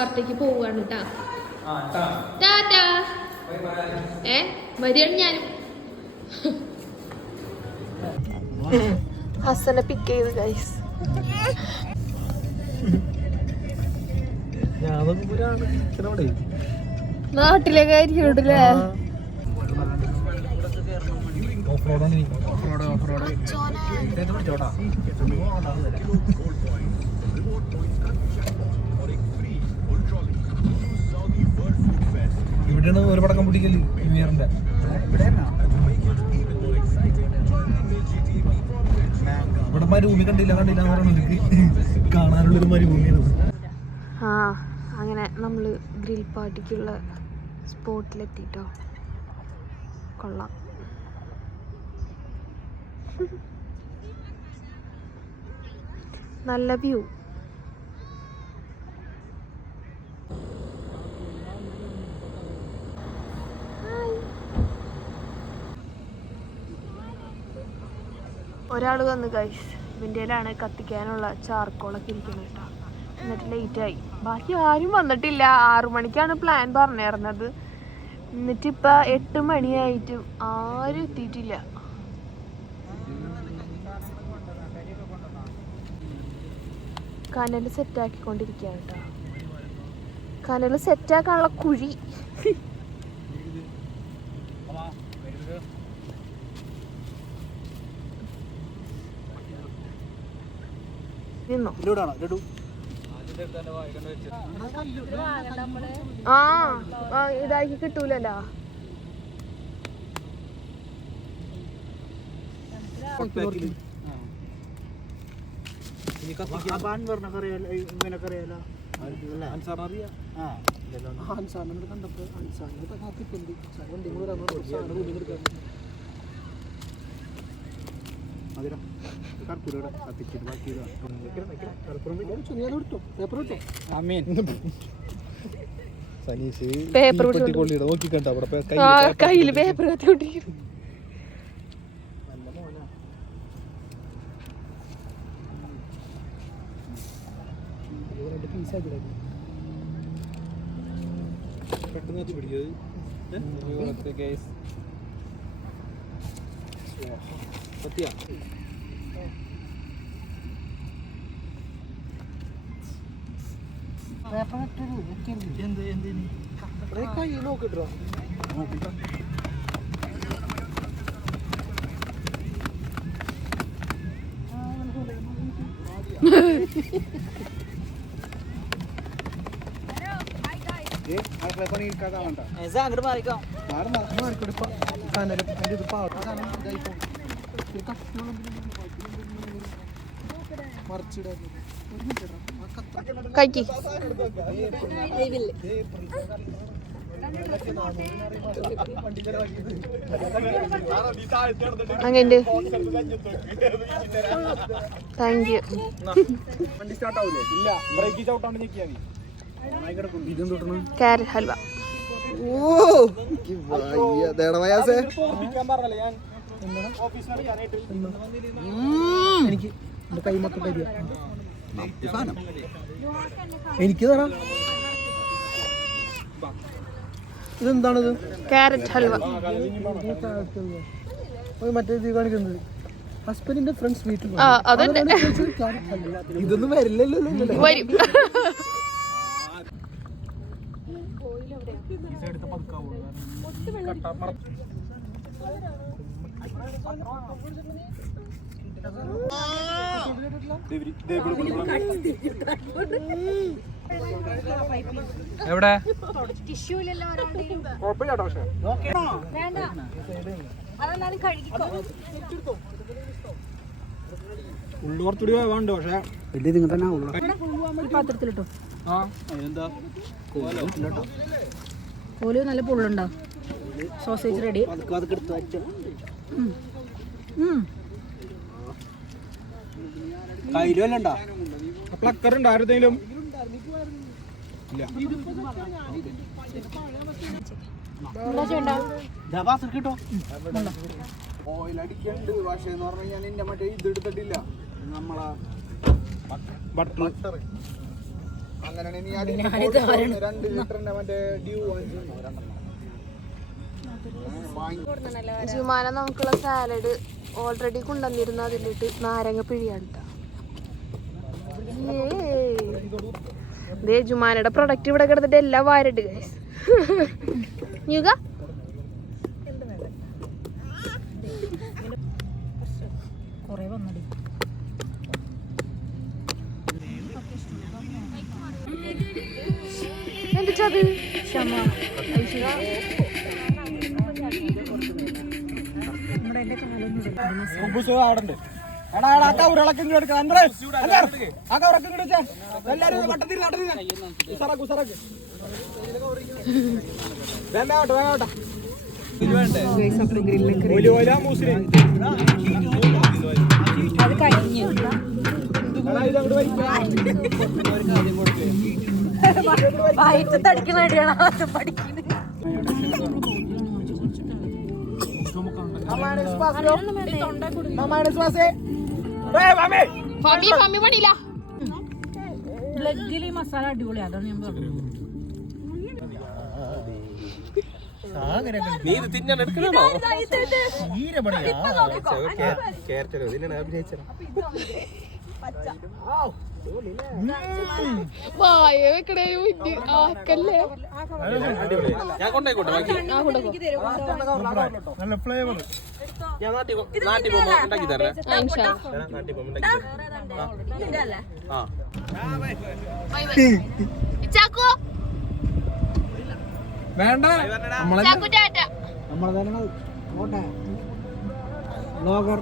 പാർട്ടിക്ക് പോവാണ് കേട്ടാ. ടാറ്റാ. വരികയാണ് ഞാനും. ഹസനെ പിക്ക് ചെയ്ത് ഗൈസ്. നാട്ടിലേക്ക് ആയിരിക്കണല്ലേ. ഇവിടെയാണ് ഒരു പടക്കം പൊട്ടിക്കല് ന്യൂ ഇയറിന്റെ. ഇവിടെ മരുഭൂമി കണ്ടില്ല കാണാനുള്ളൊരു മരുഭൂമിയാണ്. ആ അങ്ങനെ നമ്മള് ഗ്രിൽ പാർട്ടിക്കുള്ള സ്പോട്ടിലെത്തിട്ടോ. കൊള്ളാം. നല്ല വ്യൂ. ഒരാൾ വന്ന് ഗൈസ്. ഇതിൻ്റെയിലാണ് കത്തിക്കാനുള്ള ചാർക്കോളൊക്കെ ഇരിക്കുന്നത് കേട്ടോ. എന്നിട്ട് ലേറ്റായി. ബാക്കി ആരും വന്നിട്ടില്ല. 6 മണിക്കാണ് പ്ലാൻ പറഞ്ഞിരുന്നത്. എന്നിട്ടിപ്പോൾ 8 മണിയായിട്ടും ആരും എത്തിയിട്ടില്ല. കനൽ സെറ്റാക്കിക്കൊണ്ടിരിക്കുകയാണ് കേട്ടോ. കനൽ സെറ്റാക്കാനുള്ള കുഴി. നിന്നോ ആ ഇതാക്കി കിട്ടൂലല്ലോ. കയ്യില് പേപ്പർ കത്തിക്കൊണ്ടിരിക്കുന്നു. നോക്കിട്ടോ അങ്ങോട്ട് മാറിക്കോ. കഴിക്ക്. അങ്ങനെ താങ്ക് യു. ക്യാരറ്റ് ഹൽവ. എനിക്ക് കൈ മൊത്തം തരിക. എനിക്ക് തരാം. ഇതെന്താണിത്? ക്യാരറ്റ് ഹൽവ. മറ്റേ ഇത് കാണിക്കുന്നത് ഹസ്ബൻഡിന്റെ ഫ്രണ്ട്സ് വീട്ടിൽ. ഇതൊന്നും വരില്ലല്ലോ. വരും. എവിടെ ഉള്ളോർത്തുടി വേണ്ട. പക്ഷെ വലിയ നിങ്ങൾ തന്നെ പാത്രത്തിലിട്ടോ. കോല് നല്ല പുള്ളുണ്ടോ? Sausage ready. കയ്യിലല്ല പ്ലക്കറുണ്ട് ആരുടെങ്കിലും ഇല്ല. കിട്ടോ ഓയിൽ അടിക്കണ്ട്. പക്ഷേ എന്ന് പറഞ്ഞാൽ ഞാൻ എന്റെ മറ്റേ ഇത് എടുത്തിട്ടില്ല. നമ്മളാ ബട്ടർ അങ്ങനെയാണെങ്കിൽ നീ രണ്ട് ലിറ്ററിന്റെ മറ്റേ ഡ്യൂ ജുമാന നമുക്കുള്ള സാലഡ് ഓൾറെഡി കൊണ്ടുവന്നിരുന്നു. അതിലിട്ട് നാരങ്ങ പിഴിയാണ് കേട്ടോ. ജുമാനയുടെ പ്രൊഡക്റ്റ് ഇവിടെ കിടന്നിട്ട് എല്ലാം വാരിട്ട് ഗൈസ്. യുഗ കൊറേ വന്നടി. എന്തിട്ടത് ക്ഷമ നമ്മുടെ എന്റെ കാലൊന്നും ആടുണ്ട്. എടാ എടാ ആ കൗറിളക്കം ഇങ്ങോട്ട് എടുക്കാം. അന്തരേ ആ കൗറൊക്കെ ഇങ്ങോട്ട് വെച്ചാ എല്ലാരും വട്ടത്തിൽ ഉസറക്ക് ഉസറക്ക് വേണ്ട വേണ്ട അത് കഴിഞ്ഞു. വയറ്റത്തടിക്കുന്ന അടിയാണ് ആദ്യം പഠിക്കുന്നത്. ലെഗിൽ ഈ മസാല അടിപൊളി. അതാണ് ഞാൻ പറഞ്ഞത്. നീ ഇത് തിന്നാൻ എടുക്കണോ? വായ വെക്കണേ ആക്കല്ലേ. ഞാൻ കൊണ്ടേക്കോട്ടെ ബാക്കി നല്ല ഫ്ലേവർ. ഞാൻ നാട്ടിൽ പോകുമ്പോ ഉണ്ടാക്കി തരാം. നാട്ടിൽ പോകുമ്പോ വേണ്ട നമ്മളെ ബ്ലോഗർ